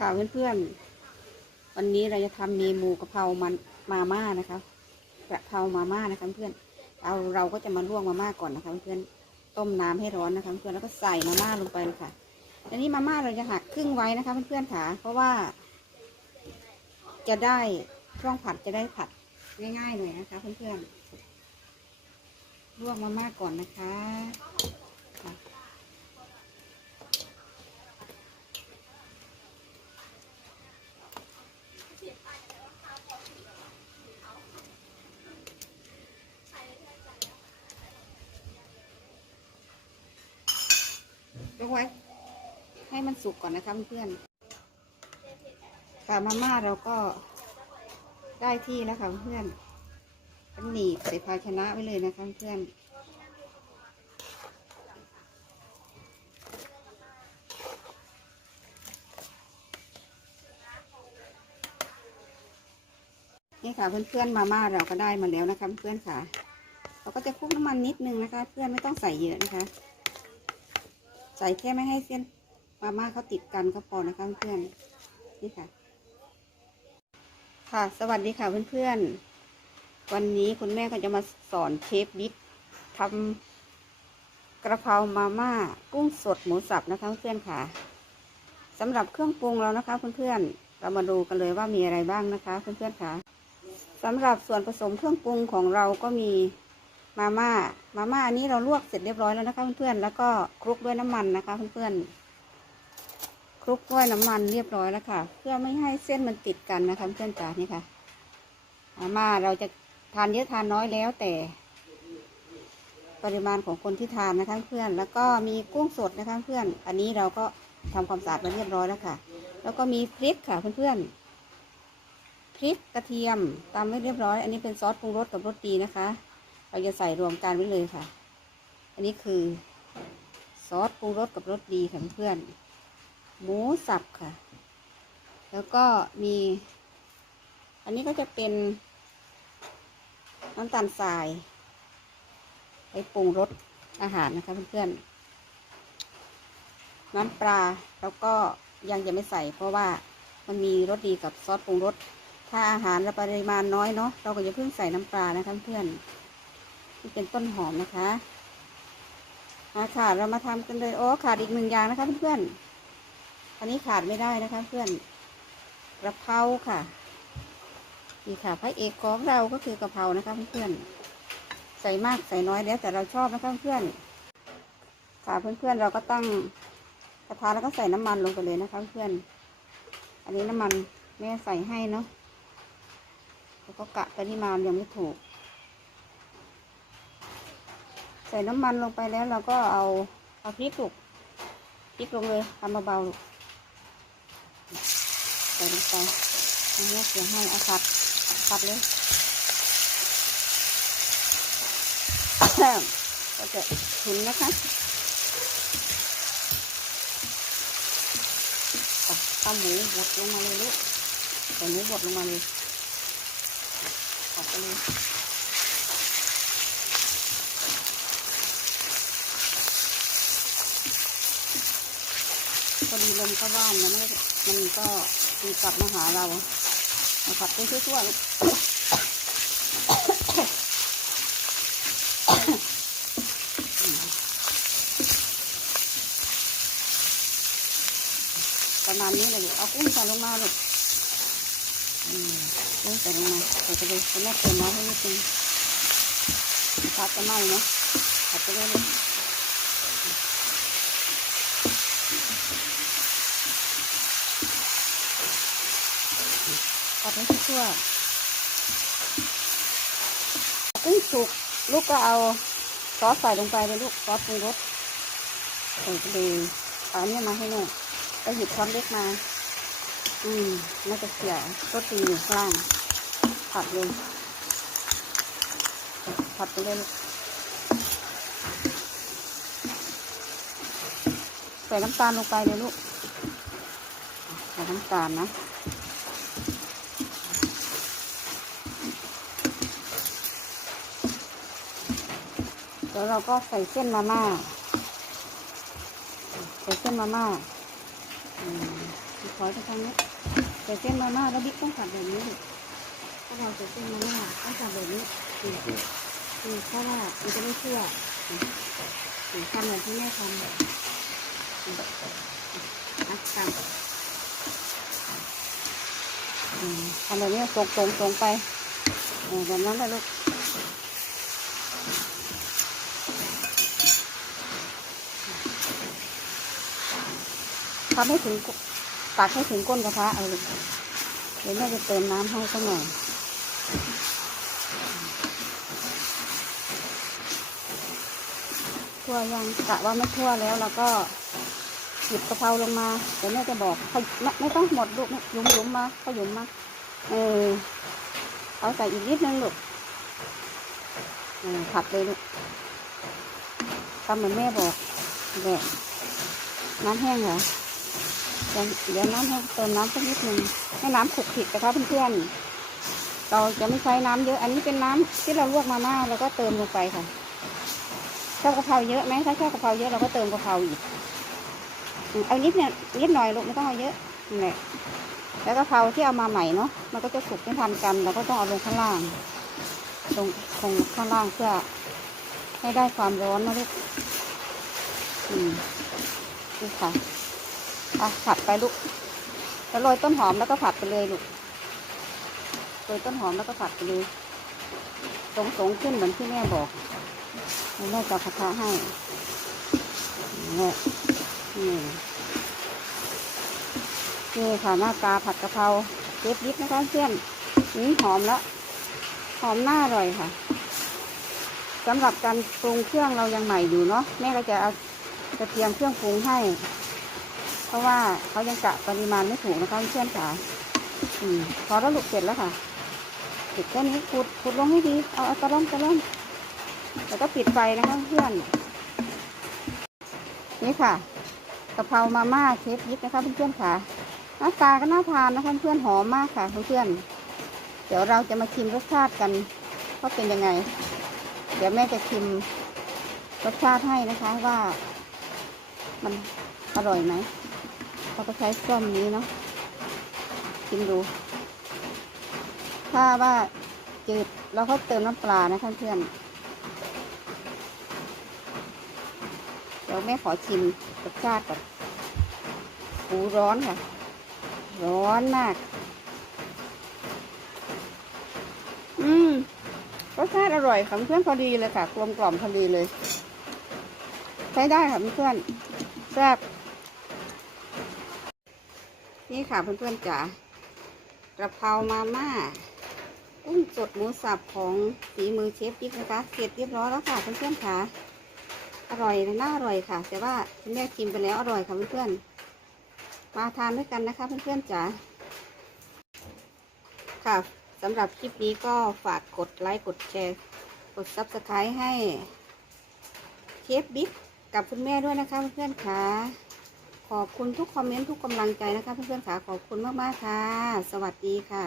ค่ะเพื่อนๆ วันนี้เราจะทำเมนูกะเพรามันมาม่านะคะกะเพรามาม่านะคะเพื่อนเอาเราก็จะมาลวกมาม่าก่อนนะคะเพื่อนต้มน้ำให้ร้อนนะคะเพื่อนแล้วก็ใส่มาม่าลงไปเลยค่ะอันนี้มาม่าเราจะหักครึ่งไว้นะคะเพื่อนๆค่ะ เพราะว่า จะได้ช่วงผัดจะได้ผัดง่ายๆหน่อยนะคะเพื่อนๆลวกมาม่าก่อนนะคะ ยกไว้ ให้มันสุกก่อนนะคะเพื่อนๆค่ะมาม่าเราก็ได้ที่แล้วค่ะเพื่อนก็หนีบใส่ภาชนะไว้เลยนะคะเพื่อนนี่ค่ะเพื่อนๆมาม่าเราก็ได้มาแล้วนะคะเพื่อนๆค่ะ เราก็จะคลุกน้ำมันนิดนึงนะคะ เพื่อนไม่ต้องใส่เยอะนะคะ ใส่แค่ไม่ให้เส้นมาม่าเขาติดกันก็พอนะคะเพื่อนนี่ค่ะ ค่ะสวัสดีค่ะเพื่อนๆ วันนี้คุณแม่ก็จะมาสอนเชฟบิ๊กทำกระเพรามาม่ากุ้งสดหมูสับนะคะเพื่อนค่ะสำหรับเครื่องปรุงเรานะคะเพื่อนๆเรามาดูกันเลยว่ามีอะไรบ้างนะคะเพื่อนๆค่ะสำหรับส่วนผสมเครื่องปรุงของเราก็มี มาม่า มาม่าอันนี้เราลวกเสร็จเรียบร้อยแล้วนะคะเพื่อนๆ แล้วก็คลุกด้วยน้ำมันนะคะเพื่อนๆ คลุกด้วยน้ำมันเรียบร้อยแล้วค่ะ เพื่อไม่ให้เส้นมันติดกันนะคะเพื่อนๆจ๋านี่ค่ะ มาม่าเราจะทานเยอะทานน้อยแล้วแต่ ปริมาณของคนที่ทานนะคะเพื่อน แล้วก็มีกุ้งสดนะคะเพื่อน อันนี้เราก็ทำความสะอาดมาเรียบร้อยแล้วค่ะ แล้วก็มีพริกค่ะเพื่อนๆพริกกระเทียมตามไว้เรียบร้อย อันนี้เป็นซอสปรุงรสกับรสดีนะคะ เราจะใส่รวมกันไว้เลยค่ะ อันนี้คือซอสปรุงรสกับรสดีค่ะเพื่อน หมูสับค่ะ แล้วก็มี อันนี้ก็จะเป็นน้ำตาลทรายไปปรุงรสอาหารนะคะเพื่อนๆ น้ำปลาแล้วก็ยังจะไม่ใส่ เพราะว่ามันมีรสดีกับซอสปรุงรส ถ้าอาหารเราปริมาณน้อยเนาะเราก็จะเพิ่งใส่น้ำปลานะคะเพื่อน นี่เป็นต้นหอมนะคะมาค่ะ เรามาทำกันเลยโอ้ขาดอีกหนึ่งอย่างนะคะเพื่อนๆอันนี้ขาดไม่ได้นะคะ เพื่อนกระเพราค่ะ นี่ค่ะพระเอกของเราก็คือกระเพรานะคะเพื่อนๆใส่มากใส่น้อยแล้วแต่เราชอบนะคะเพื่อนค่ะเพื่อนๆเราก็ตั้งกระทะแล้วก็ใส่น้ำมันลงไปเลยนะคะเพื่อนอันนี้น้ำมันแม่ใส่ให้เนาะแล้วก็กะปริมาณยังไม่ถูก ใส่น้ำมันลงไปแล้วเราก็เอาเอาพริกลูกพริกลงเลยทำเบาๆลูกใส่ลงไปเอาเนี้ยเสียงให้เอาผัดผัดเลยก็จะถุนนะคะตักข้าหมูบดลงมาเลยลูกใส่หมูบดลงมาเลยผัดไปเลย พอดีลมเข้าบ้านนะมันมันก็ตีกลับมาหาเรามาผัดไปทั่วๆประมาณนี้เลยเอากุ้งใส่ลงมาลูกกุ้งใส่ลงมาใส่ไปเลยตอนแรกเติมน้ำให้นิดนึงผัดจะไหม้เนาะผัดไปเลย ผัดให้ทั่วกุ้งสุกลูกก็เอาซอสใส่ลงไปเลยลูกซอสปรุงรสใส่ไปเลยเอาเนี้ยมาให้แม่ไปหยิบช้อนเล็กมา อืมน่าจะเสียรสดีอยู่ข้างล่างผัดเลยผัดไปเลยใส่น้ำตาลลงไปเลยลูกใส่น้ำตาลนะ เดี๋ยวเราก็ใส่เส้นมาม่า ใส่เส้นมาม่าอืมอยไปทางนี้ใส่เส้นมาม่าแล้วบิ๊กต้องผัดแบบนี้ถ้าเราใส่เส้นมาม่าต้องผัดแบบนี้อือเพราะว่ามันจะไม่เชั่อืมอืมทำแบบที่แม่ทำอืมอะตามอืมทำแบบนี้ตรงตรงตรงไปเออแบบนั้นเลยลูก ทำให้ถึงตักให้ถึงก้นกระทะเอาลูกเดี๋ยวแม่จะเติมน้ำให้สักหน่อยทั่วยังกะว่าไม่ทั่วแล้วเราก็หยิบกระเพราลงมาเดี๋ยวแม่จะบอกขยไม่ไม่ต้องหมดลูกยุมยุมมาขยุมมาเออเอาใส่อีกนิดนึงลูกเออผัดเลยลูกทำเหมือนแม่บอกแบบน้ำแห้งเหรอ เดี๋ยวน้ำให้เติมน้ำสักนิดหนึ่งให้น้ำขลุกขลิกนะคะเพื่อนๆเราจะไม่ใช้น้ำเยอะ อันนี้เป็นน้ำที่เราลวกมาม่าแล้วก็เติมลงไปค่ะชอบกะเพราเยอะไหมถ้าชอบกะเพราเยอะเราก็เติมกะเพราอีกอืมเอานิดเนี่ยนิดหน่อยลูกไม่ต้องเอาเยอะนั่แหละแล้วกะเพราที่เอามาใหม่เนาะมันก็จะสุกไม่ทันกันเราก็ต้องเอาลงข้างล่าง ลงลงข้างล่างเพื่อให้ได้ความร้อนนะลูกอืมนี่ค่ะ อะผัดไปลูกแล้วโรยต้นหอมแล้วก็ผัดไปเลยลูกโรยต้นหอมแล้วก็ผัดไปเลยสงสงขึ้นเหมือนที่แม่บอกแม่จะกระทะให้นี่นี่นี่ค่ะหน้าตาผัดกะเพราเล็บยิบนะคะเพื่อนอืมหอมแล้ว หอมหน้าอร่อยค่ะสำหรับการปรุงเครื่องเรายังใหม่อยู่เนาะแม่ก็จะเอาจะเตรียมเครื่องปรุงให้ เพราะว่าเขายังกะปริมาณไม่ถูกนะคะเพื่อนจ๋าอืมพอแล้วลูกเสร็จแล้วค่ะปิดแค่นี้ขุดขุดลงให้ดี เอาเอาตะล่อมตะล่อมแล้วก็ปิดไฟนะคะเพื่อน นี่ค่ะกะเพรามาม่าเชฟยิปนะคะเพื่อนๆค่ะหน้าตาก็น่าทานนะคะเพื่อนหอมมากค่ะเพื่อนๆเดี๋ยวเราจะมาชิมรสชาติกันว่าเป็นยังไง เดี๋ยวแม่จะชิมรสชาติให้นะคะว่ามันอร่อยไหม เราก็ใช้ส้อมนี้เนาะชิมดู ถ้าว่าจืดเราก็เติมน้ำปลานะเพื่อนเดี๋ยวแม่ขอชิมรสชาติก่อนหูร้อนค่ะ ร้อนมาก อืมรสชาติอร่อยค่ะเพื่อนพอดีเลยค่ะ กลมกล่อมพอดีเลย ใช้ได้ค่ะเพื่อนแซ่บ นี่ค่ะเพื่อนๆจ๋ากระเพรามาม่า กุ้งสดหมูสับของฝีมือเชฟจิ๊บนะคะ เสร็จเรียบร้อยแล้วค่ะเพื่อนๆค่ะ อร่อยน่าอร่อยค่ะ แต่ว่าคุณแม่ชิมไปแล้วอร่อยค่ะเพื่อนๆ มาทานด้วยกันนะคะเพื่อนๆจ๋าค่ะสำหรับคลิปนี้ก็ฝากกดไลค์กดแชร์กดซับสไครต์ให้เชฟบิ๊กกับคุณแม่ด้วยนะคะเพื่อนๆค่ะ ขอบคุณทุกคอมเมนต์ทุกกำลังใจนะคะเพื่อนๆค่ะขอบคุณมากๆค่ะ สวัสดีค่ะ